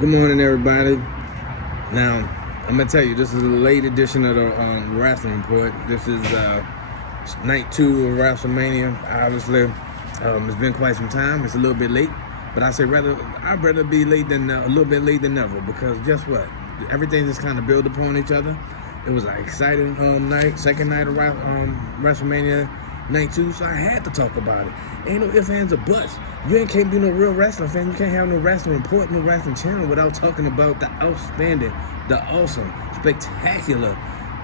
Good morning, everybody. Now, I'm gonna tell you, this is a late edition of the Wrestling Report. This is night 2 of Wrestlemania. Obviously, it's been quite some time. It's a little bit late, but I'd rather be late than a little bit late than never, because guess what? Everything just kind of build upon each other. It was an exciting night, second night of Wrestlemania night 2, so I had to talk about it. Ain't no ifs, ands, or buts. You can't be no real wrestling fan. You can't have no wrestling report, no wrestling channel without talking about the outstanding, the awesome, spectacular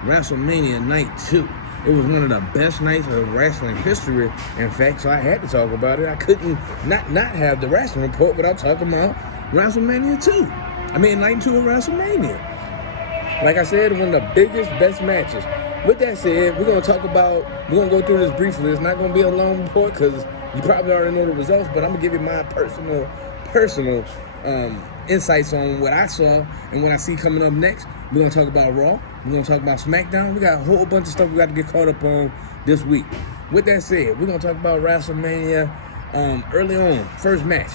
WrestleMania night 2. It was one of the best nights of wrestling history, in fact, so I had to talk about it. I couldn't not have the wrestling report without talking about WrestleMania 2. Night 2 of WrestleMania. Like I said, one of the biggest, best matches. With that said, we're going to go through this briefly. It's not going to be a long report because you probably already know the results, but I'm going to give you my personal insights on what I saw and what I see coming up next. We're going to talk about Raw. We're going to talk about SmackDown. We got a whole bunch of stuff we got to get caught up on this week. With that said, we're going to talk about WrestleMania early on. First match.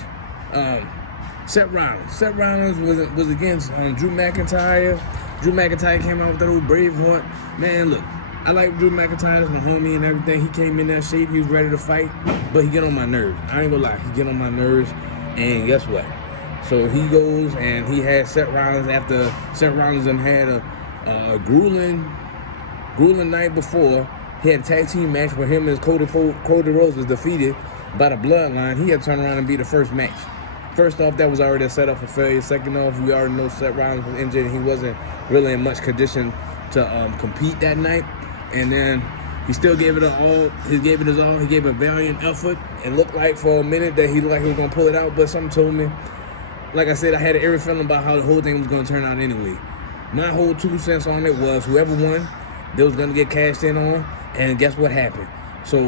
Seth Rollins. Seth Rollins was against Drew McIntyre. Drew McIntyre came out with that old Braveheart. Man, look, I like Drew McIntyre as my homie and everything. He came in that shape. He was ready to fight, but he get on my nerves. I ain't gonna lie. He get on my nerves, and guess what? So he goes and he had Seth Rollins after Seth Rollins had a grueling night before. He had a tag team match where him and Cody Rhodes was defeated by the Bloodline. He had to turn around and be the first match. First off, that was already a setup for failure. Second off, we already know Seth Rollins was injured and he wasn't really in much condition to compete that night. And then he still gave it all. He gave it his all. He gave a valiant effort. It looked like for a minute that he was going to pull it out, but something told me, like I said, I had an eerie feeling about how the whole thing was going to turn out anyway. My whole 2 cents on it was whoever won, they was going to get cashed in on, and guess what happened? So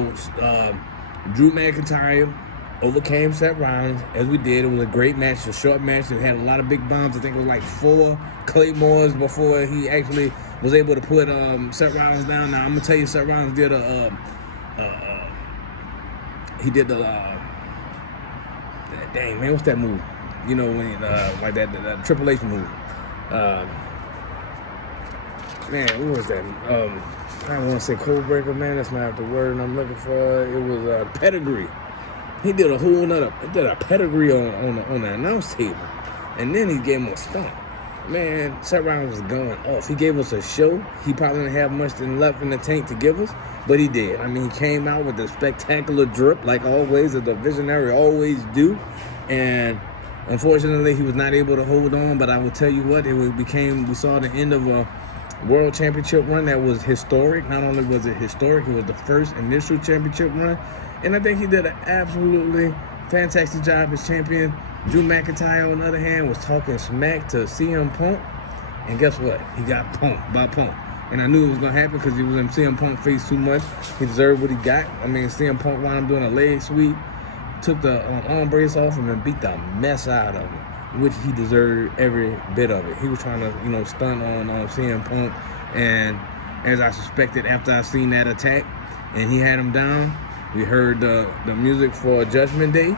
Drew McIntyre overcame Seth Rollins, as we did. It was a great match, a short match. It had a lot of big bombs. I think it was like 4 Claymores before he actually was able to put Seth Rollins down. Now, I'm going to tell you, Seth Rollins did dang, man, what's that move? You know, when like that Triple H move. Man, what was that? I don't want to say Code Breaker, man. That's not the word I'm looking for. It was pedigree. He did a pedigree on the announce table, and then he gave him a stomp. Man, Seth Rollins was going off. He gave us a show. He probably didn't have much left in the tank to give us, but he did. He came out with a spectacular drip, like always, as the visionary always do, and unfortunately, he was not able to hold on. But I will tell you what, we saw the end of a World Championship run that was historic. Not only was it historic, it was the first initial championship run. And I think he did an absolutely fantastic job as champion. Drew McIntyre, on the other hand, was talking smack to CM Punk. And guess what? He got punked by Punk. And I knew it was going to happen because he was in CM Punk face too much. He deserved what he got. CM Punk wound up doing a leg sweep, took the arm brace off him, and beat the mess out of him, which he deserved every bit of it. He was trying to, stun on CM Punk. And as I suspected, after I seen that attack and he had him down, we heard the music for Judgment Day,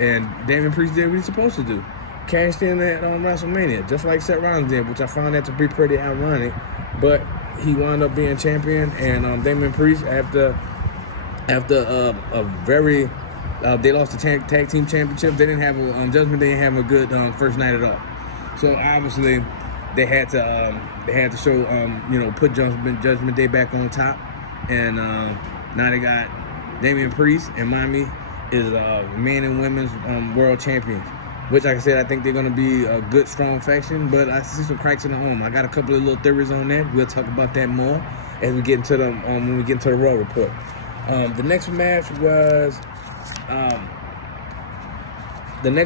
and Damian Priest did what he's supposed to do. Cashed in at WrestleMania, just like Seth Rollins did, which I found that to be pretty ironic. But he wound up being champion, and Damian Priest, after a very... they lost the tag team championship. They didn't have Judgment Day didn't have a good first night at all. So obviously they had to show put Judgment Day back on top, and now they got Damian Priest and Miami is men and women's world champions, which, like I said, I think they're going to be a good, strong faction, but I see some cracks in the armor. I got a couple of little theories on that. We'll talk about that more as we get into the when we get into the Raw report. The next match was the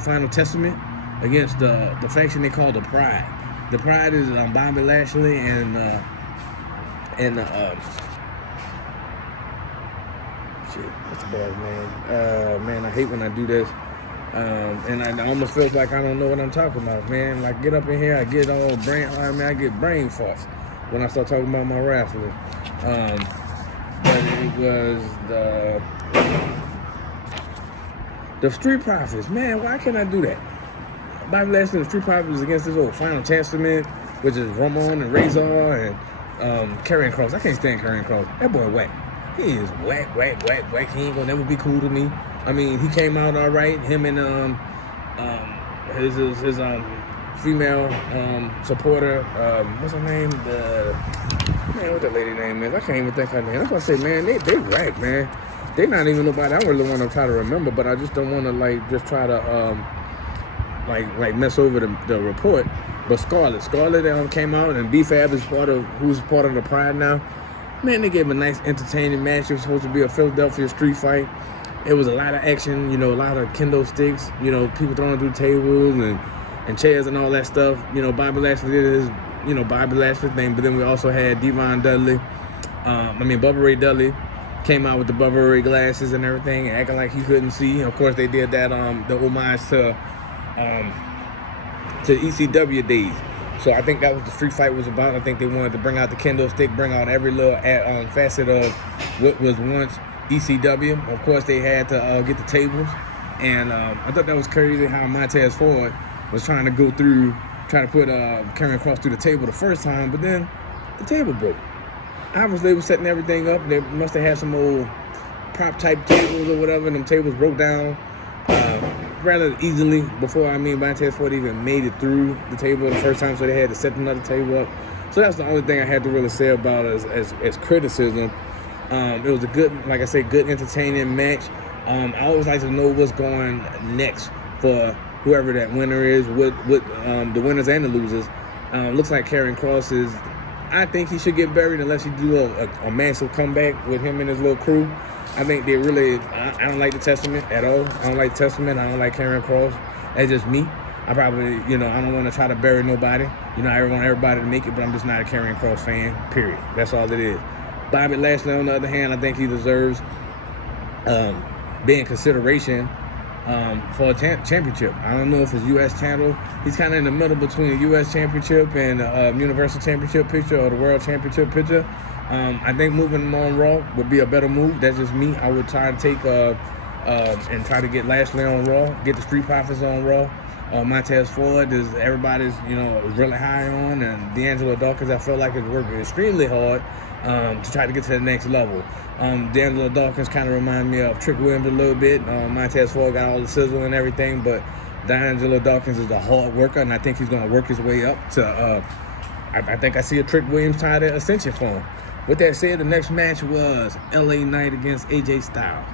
Final Testament against the faction they call the Pride. The Pride is Bobby Lashley and what's the boy's name? Man, I hate when I do this. And I almost feel like I don't know what I'm talking about, man. Like, get up in here, I get all I get brain farts when I start talking about my wrestling. But it was The Street Profits, man, why can't I do that? Bobby Lashley and the Street Profits against this old Final Testament, which is Ramon and Razor and Karrion Kross. I can't stand Karrion Kross. That boy whack. He is whack. He ain't gonna never be cool to me. I mean, he came out all right. Him and his female supporter, what's her name? What that lady name is? I can't even think her name. That's why I say, man, they whack, man. They not even nobody I really want to try to remember, but I just don't want to like just try to like mess over the report. But Scarlett came out, and B-Fab is who's part of the Pride now. Man, they gave a nice entertaining match. It was supposed to be a Philadelphia street fight. It was a lot of action, you know, a lot of kendo sticks, you know, people throwing through tables and chairs and all that stuff. You know, Bobby Lashley did his, you know, Bobby Lashley thing, but then we also had Bubba Ray Dudley came out with the Bubba Ray glasses and everything, acting like he couldn't see. Of course, they did that, the homage to ECW days. So I think that was the street fight was about. I think they wanted to bring out the kendo stick, bring out every little facet of what was once ECW. Of course, they had to get the tables, and I thought that was crazy how Montez Ford was trying to put Karrion Kross through the table the first time, but then the table broke. Obviously, they were setting everything up. They must have had some old prop type tables or whatever, and them tables broke down rather easily before Montez Ford even made it through the table the first time, so they had to set another table up. So that's the only thing I had to really say about it as criticism. It was a good, like I said, good entertaining match. I always like to know what's going next for whoever that winner is, with the winners and the losers. Looks like Karrion Kross is, I think he should get buried unless he do a massive comeback with him and his little crew. I think they really, I don't like the Testament at all. I don't like Testament. I don't like Karrion Kross. That's just me. I probably, I don't want to try to bury nobody. I want everybody to make it, but I'm just not a Karrion Kross fan, period. That's all it is. Bobby Lashley, on the other hand, I think he deserves being consideration for a championship. I don't know if it's U.S. title. He's kind of in the middle between a U.S. championship and a Universal Championship picture or the World Championship picture. I think moving him on Raw would be a better move. That's just me. I would try to take and try to get Lashley on Raw, get the Street Profits on Raw. Montez Ford is everybody's really high on, and D'Angelo Dawkins I feel like is working extremely hard to try to get to the next level. D'Angelo Dawkins kind of remind me of Trick Williams a little bit. Montez Ford got all the sizzle and everything, but D'Angelo Dawkins is a hard worker, and I think he's going to work his way up to. I think I see a Trick Williams tie to Ascension for him. With that said, the next match was LA Knight against AJ Styles.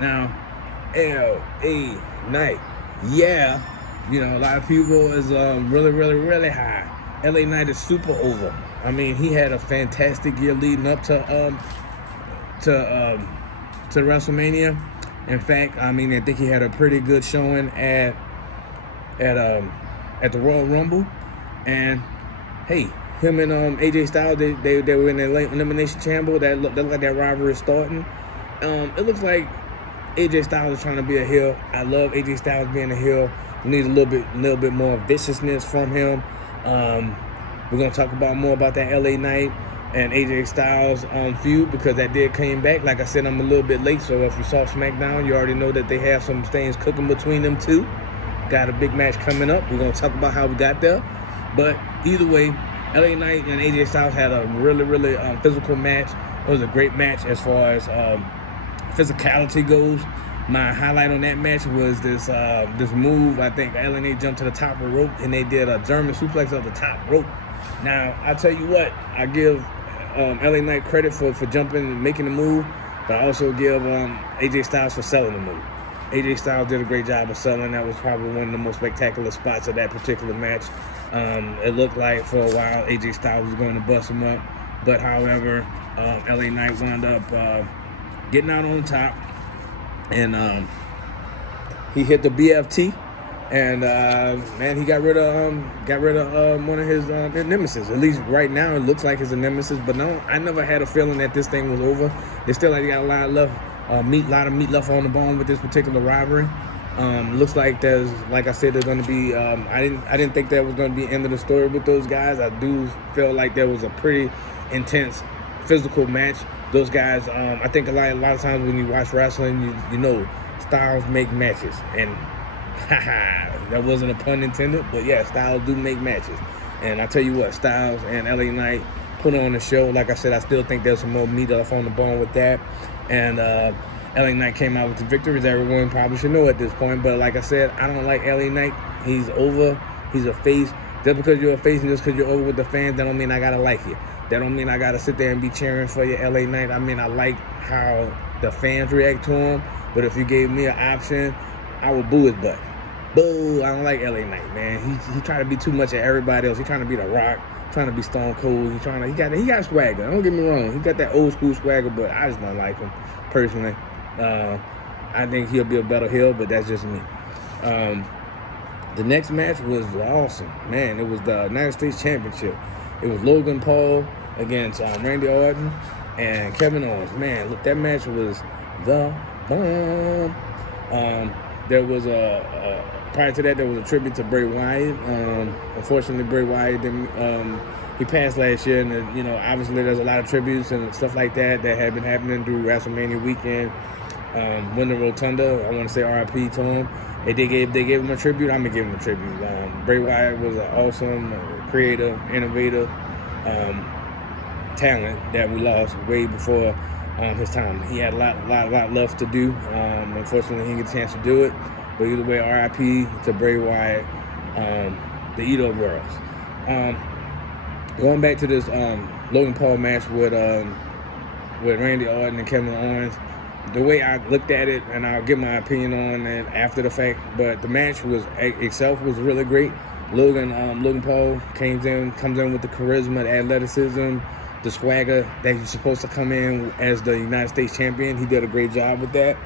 Now, LA Knight, yeah, a lot of people is really high. LA Knight is super over. He had a fantastic year leading up to WrestleMania. In fact, I think he had a pretty good showing at the Royal Rumble. And hey, him and AJ Styles, they were in the Elimination Chamber. That looked like that rivalry is starting. It looks like AJ Styles is trying to be a heel. I love AJ Styles being a heel. We need a little bit more viciousness from him. We're gonna talk more about that LA Knight and AJ Styles feud, because that did came back. Like I said, I'm a little bit late, so if you saw SmackDown, you already know that they have some things cooking between them two. Got a big match coming up. We're gonna talk about how we got there. But either way, LA Knight and AJ Styles had a really physical match. It was a great match as far as physicality goes. My highlight on that match was this move. I think LA Knight jumped to the top of the rope, and they did a German suplex off the top rope. Now, I tell you what, I give LA Knight credit for jumping and making the move, but I also give AJ Styles for selling the move. AJ Styles did a great job of selling. That was probably one of the most spectacular spots of that particular match. It looked like for a while AJ Styles was going to bust him up, but however, LA Knight wound up getting out on top, and he hit the BFT, and man, he got rid of one of his nemesis. At least right now, it looks like it's a nemesis. But no, I never had a feeling that this thing was over. They still got a lot of meat left on the bone with this particular rivalry. Looks like like I said, there's going to be. I didn't think that was going to be the end of the story with those guys. I do feel like there was a pretty intense physical match. Those guys, I think a lot of times when you watch wrestling, you know, styles make matches, and that wasn't a pun intended, but yeah, styles do make matches. And I tell you what, Styles and LA Knight put on the show. Like I said, I still think there's some more meat off on the bone with that. And LA Knight came out with the victories. Everyone probably should know at this point. But like I said, I don't like LA Knight. He's over. He's a face. Just because you're a face and just because you're over with the fans, that don't mean I gotta like you. That don't mean I gotta sit there and be cheering for you, LA Knight. I mean, I like how the fans react to him. But if you gave me an option, I would boo his butt. Boo, I don't like LA Knight, man. He trying to be too much of everybody else. He trying to be The Rock, trying to be Stone Cold. He got swagger. Don't get me wrong. He got that old school swagger, but I just don't like him personally. I think he'll be a better heel, but that's just me. The next match was awesome, man. It was the United States Championship. It was Logan Paul against Randy Orton and Kevin Owens. Man, look, that match was the bomb. There was prior to that, there was a tribute to Bray Wyatt. Unfortunately, Bray Wyatt didn't. He passed last year, and you know, obviously, there's a lot of tributes and stuff like that had been happening through WrestleMania weekend. When the Rotunda, I want to say R.I.P. to him. They gave him a tribute. I'm gonna give him a tribute. Bray Wyatt was an awesome, creative, innovative talent that we lost way before his time. He had a lot left to do. Unfortunately, he didn't get a chance to do it. But either way, R.I.P. to Bray Wyatt, the Eater of Worlds. Going back to this Logan Paul match with Randy Orton and Kevin Owens, the way I looked at it, and I'll give my opinion on it after the fact, but the match itself was really great. Logan Paul comes in with the charisma, the athleticism, the swagger that he's supposed to come in as the United States champion. He did a great job with that.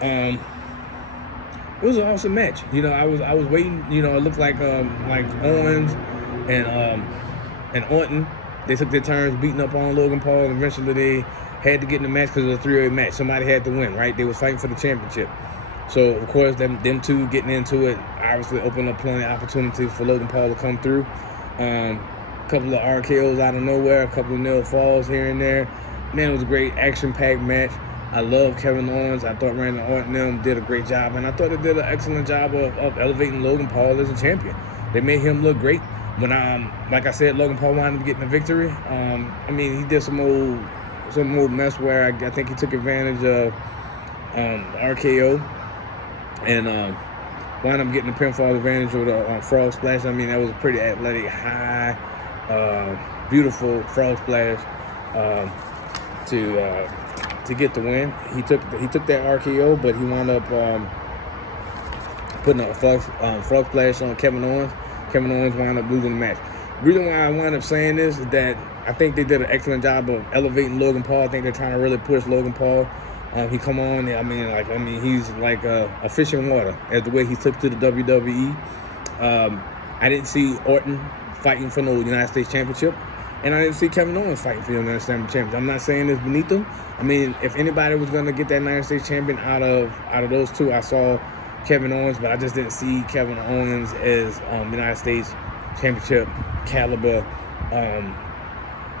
It was an awesome match. You know, I was waiting. You know, it looked like Owens and Orton, they took their turns beating up on Logan Paul, and eventually they had to get in the match because it was a three-way match. Somebody had to win, right? They was fighting for the championship. So, of course, them two getting into it obviously opened up plenty of opportunities for Logan Paul to come through. A couple of RKOs out of nowhere, a couple of nail falls here and there. Man, it was a great action-packed match. I love Kevin Owens. I thought Randy Orton and them did a great job, and I thought they did an excellent job of elevating Logan Paul as a champion. They made him look great. When like I said, Logan Paul wound up getting the victory. I mean, he did some old mess where I think he took advantage of RKO and wound up getting the pinfall advantage with a frog splash. I mean, that was a pretty athletic, high, beautiful frog splash to get the win. He took that RKO, but he wound up putting a frog splash on Kevin Owens. Kevin Owens wound up losing the match. The reason why I wound up saying this is that I think they did an excellent job of elevating Logan Paul. I think they're trying to really push Logan Paul. He come on, he's like a fish in water as the way he took to the WWE. I didn't see Orton fighting for no United States Championship, and I didn't see Kevin Owens fighting for the United States Championship. I'm not saying this beneath them. I mean, if anybody was going to get that United States Champion out of those two, I saw Kevin Owens, but I just didn't see Kevin Owens as United States Championship caliber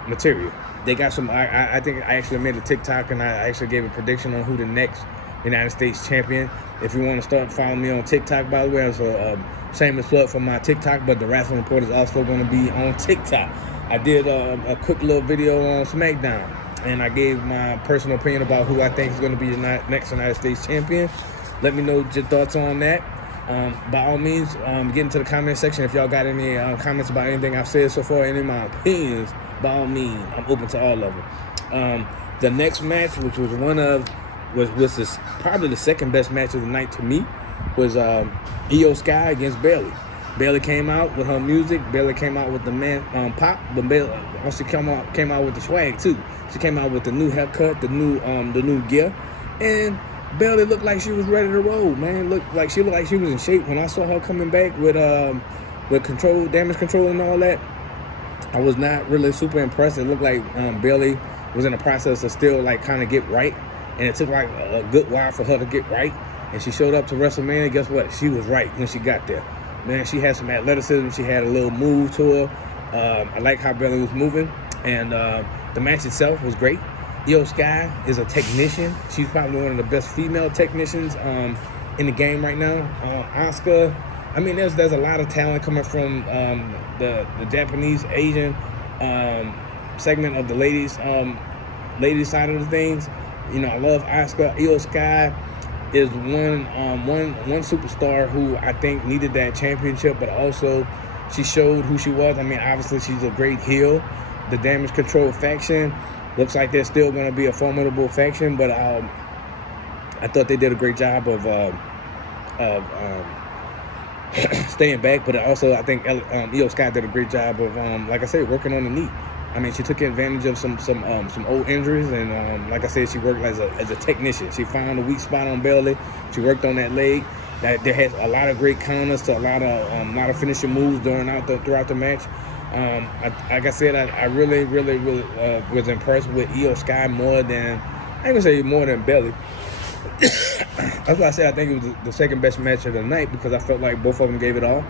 material. They got some. I think I actually made a TikTok and I actually gave a prediction on who the next United States champion. If you want to start following me on TikTok, by the way, it's a shameless plug for my TikTok, but the Wrestling Report is also going to be on TikTok. I did a quick little video on SmackDown, and I gave my personal opinion about who I think is going to be the next United States champion. Let me know your thoughts on that. By all means, get into the comment section if y'all got any comments about anything I've said so far, any of my opinions. By all means, I'm open to all of them. The next match, which was probably the second best match of the night to me, was Io Sky against Bayley. Bayley came out with her music. Bayley came out with the pop, but Bayley also came out with the swag too. She came out with the new haircut, the new gear, and Bayley looked like she was ready to roll, man. She looked like she was in shape. When I saw her coming back with damage control and all that, I was not really super impressed. It looked like Bayley was in the process of still like kind of get right, and it took like a good while for her to get right. And she showed up to WrestleMania. Guess what? She was right when she got there. Man, she had some athleticism. She had a little move to her. I like how Bayley was moving, and the match itself was great. Io Sky is a technician. She's probably one of the best female technicians in the game right now. Asuka, I mean, there's a lot of talent coming from the Japanese Asian segment of the ladies side of the things. You know, I love Asuka. Io Sky is one superstar who I think needed that championship, but also she showed who she was. I mean, obviously she's a great heel. The Damage Control faction looks like they're still going to be a formidable faction, but I thought they did a great job of staying back. But also, I think Io Sky did a great job of, like I said, working on the knee. I mean, she took advantage of some old injuries, and like I said, she worked as a technician. She found a weak spot on Bayley. She worked on that leg. That there had a lot of great counters to a lot of finishing moves throughout the match. Like I said, I really was impressed with Io Sky more than, I ain't gonna say more than Bayley. That's why I said I think it was the second best match of the night, because I felt like both of them gave it all.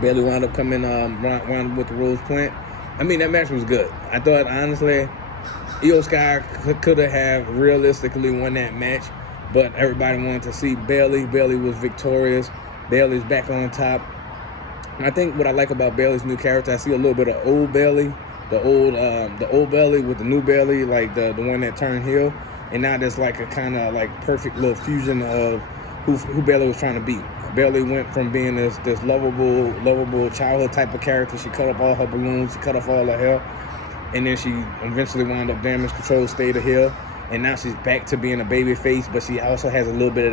Bayley wound up coming wound with the Rose Plant. I mean, that match was good. I thought, honestly, Io Sky could have realistically won that match, but everybody wanted to see Bayley. Bayley was victorious. Bayley's back on top. And I think what I like about Bayley's new character, I see a little bit of old Bayley, the old Bayley with the new Bayley, like the one that turned heel, and now there's like a kind of like perfect little fusion of who Bayley was trying to be. Bayley went from being this lovable childhood type of character. She cut off all her balloons, she cut off all her hair, and then she eventually wound up Damage Control, stayed a heel, and now she's back to being a baby face, but she also has a little bit of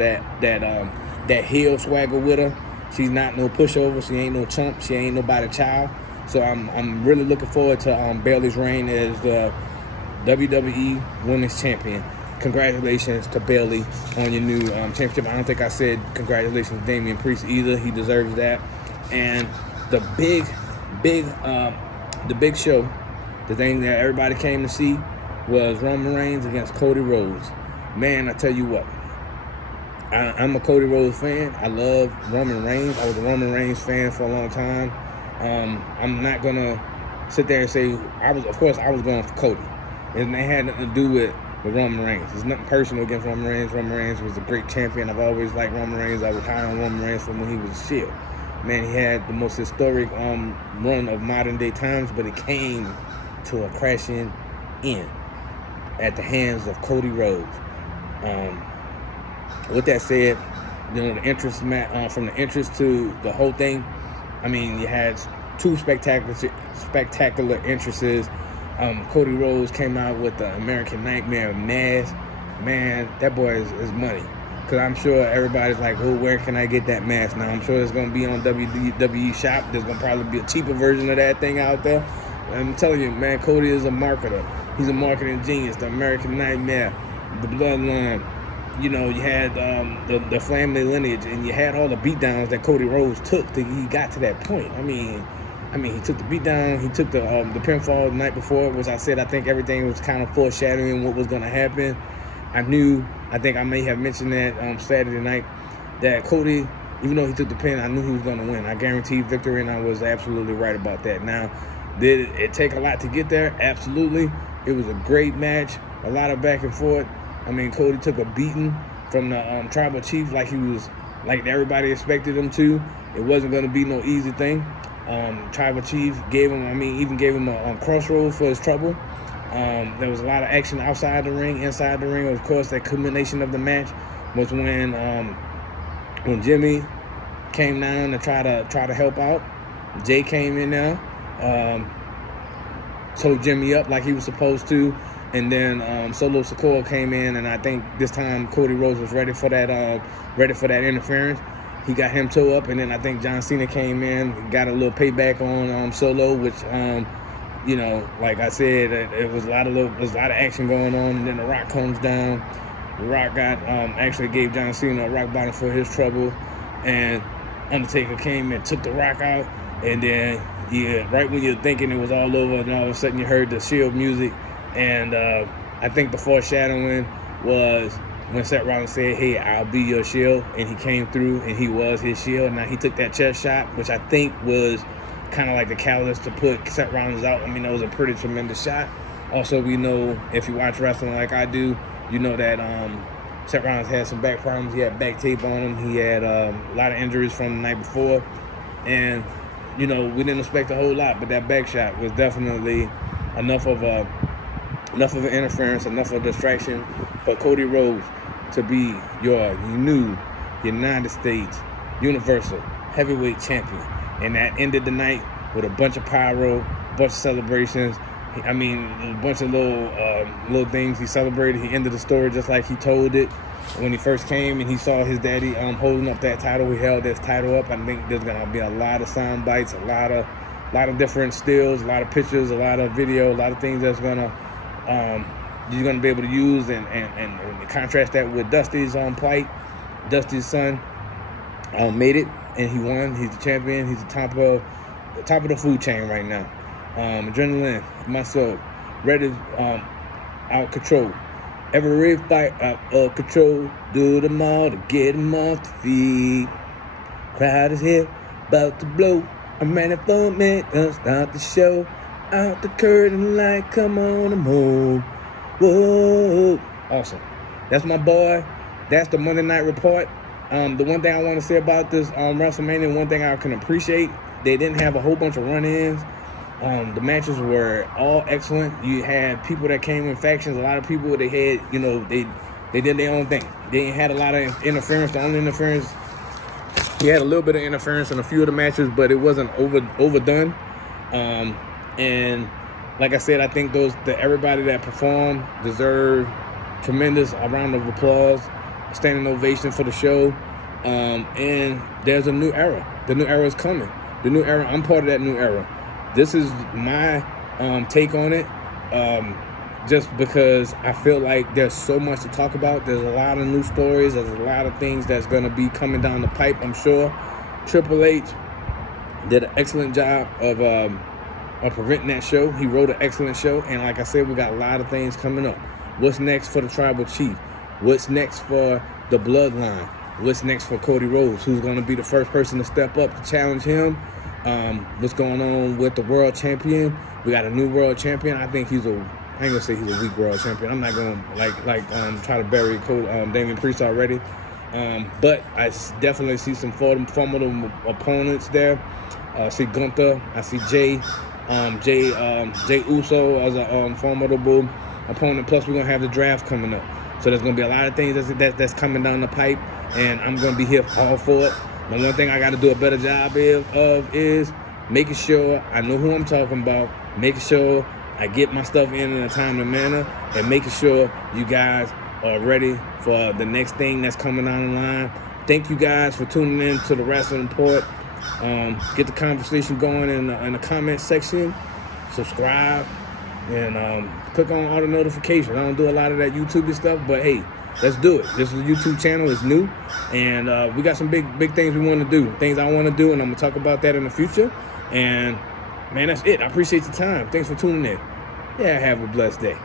that heel swagger with her. She's not no pushover. She ain't no chump. She ain't nobody child. So I'm really looking forward to Bayley's reign as the WWE Women's Champion. Congratulations to Bayley on your new championship. I don't think I said congratulations to Damian Priest either. He deserves that. And the big show, the thing that everybody came to see, was Roman Reigns against Cody Rhodes. Man, I tell you what, I'm a Cody Rhodes fan. I love Roman Reigns. I was a Roman Reigns fan for a long time. I'm not gonna sit there and say I was going for Cody. It had nothing to do with Roman Reigns. There's nothing personal against Roman Reigns. Roman Reigns was a great champion. I've always liked Roman Reigns. I was high on Roman Reigns from when he was a Shield. Man, he had the most historic run of modern day times, but it came to a crashing end at the hands of Cody Rhodes. With that said, you know, the interest from the interest to the whole thing, I mean, you had two spectacular entrances. Cody Rhodes came out with the American Nightmare mask. Man, that boy is money. Because I'm sure everybody's like, oh, where can I get that mask now? I'm sure it's going to be on WWE Shop. There's going to probably be a cheaper version of that thing out there. I'm telling you, man, Cody is a marketer. He's a marketing genius. The American Nightmare, the Bloodline. You know, you had the family lineage, and you had all the beatdowns that Cody Rhodes took till he got to that point. I mean, he took the beatdown, he took the pinfall the night before, which I said I think everything was kind of foreshadowing what was going to happen. I think I may have mentioned that Saturday night, that Cody, even though he took the pin, I knew he was going to win. I guaranteed victory, and I was absolutely right about that. Now, did it take a lot to get there? Absolutely. It was a great match, a lot of back and forth. I mean, Cody took a beating from the Tribal Chief like everybody expected him to. It wasn't going to be no easy thing. Tribal Chief gave him a crossroads for his trouble. There was a lot of action outside the ring, inside the ring. Of course, that culmination of the match was when Jimmy came down to try to help out. Jay came in there, told Jimmy up like he was supposed to. And then Solo Sikoa came in, and I think this time Cody Rhodes was ready for that interference. He got him toe up, and then I think John Cena came in, got a little payback on Solo, which you know, like I said, it was a lot of action going on. And then The Rock comes down. The Rock actually gave John Cena a rock bottom for his trouble, and Undertaker came and took The Rock out. And then right when you're thinking it was all over, and all of a sudden you heard the Shield music. And I think the foreshadowing was when Seth Rollins said, hey, I'll be your Shield, and he came through, and he was his Shield. Now, he took that chest shot, which I think was kind of like the catalyst to put Seth Rollins out. I mean, that was a pretty tremendous shot. Also, we know if you watch wrestling like I do, you know that Seth Rollins had some back problems. He had back tape on him. He had a lot of injuries from the night before. And, you know, we didn't expect a whole lot, but that back shot was definitely enough of an interference, enough of a distraction for Cody Rhodes to be your new United States Universal Heavyweight Champion. And that ended the night with a bunch of pyro, a bunch of celebrations. I mean, a bunch of little things he celebrated. He ended the story just like he told it when he first came, and he saw his daddy holding up that title. He held this title up. I think there's gonna be a lot of sound bites, a lot of different stills, a lot of pictures, a lot of video, a lot of things that's gonna you're gonna be able to use and contrast that with Dusty's plight. Dusty's son made it, and he won. He's the champion. He's the top of the food chain right now. Adrenaline, muscle, ready, out control. Every fight out of control. Do them all to get them off the feet. Crowd is here, about to blow. I'm ready for a minute, gonna start the show. Out the curtain light, come on, I'm home. Whoa. Awesome. That's my boy. That's the Monday Night Report. The one thing I want to say about this WrestleMania, one thing I can appreciate, they didn't have a whole bunch of run-ins. The matches were all excellent. You had people that came in factions. A lot of people, they had, you know, they did their own thing. They had a lot of interference. The only interference, he had a little bit of interference in a few of the matches, but it wasn't overdone. And like I said, I think everybody that performed deserved tremendous round of applause, standing ovation for the show. And there's a new era. The new era is coming. The new era, I'm part of that new era. This is my take on it, just because I feel like there's so much to talk about. There's a lot of new stories. There's a lot of things that's going to be coming down the pipe, I'm sure. Triple H did an excellent job of preventing that show. He wrote an excellent show. And like I said, we got a lot of things coming up. What's next for the Tribal Chief? What's next for the Bloodline? What's next for Cody Rhodes? Who's going to be the first person to step up to challenge him? What's going on with the world champion? We got a new world champion. I think I ain't gonna say he's a weak world champion. I'm not gonna try to bury Damian Priest already. But I definitely see some formidable opponents there. I see Gunther. I see Jay Uso as a formidable opponent. Plus, we're gonna have the draft coming up. So there's gonna be a lot of things that's coming down the pipe, and I'm gonna be here all for it. The one thing I got to do a better job of is making sure I know who I'm talking about, making sure I get my stuff in a timely manner, and making sure you guys are ready for the next thing that's coming down the line. Thank you guys for tuning in to the Wrestling Report. Get the conversation going in the comment section. Subscribe and click on all the notifications. I don't do a lot of that YouTube stuff, but hey, let's do it. This is a YouTube channel. It's new, and we got some big things we want to do. Things I want to do, and I'm gonna talk about that in the future. And man, that's it. I appreciate your time. Thanks for tuning in. Yeah, have a blessed day.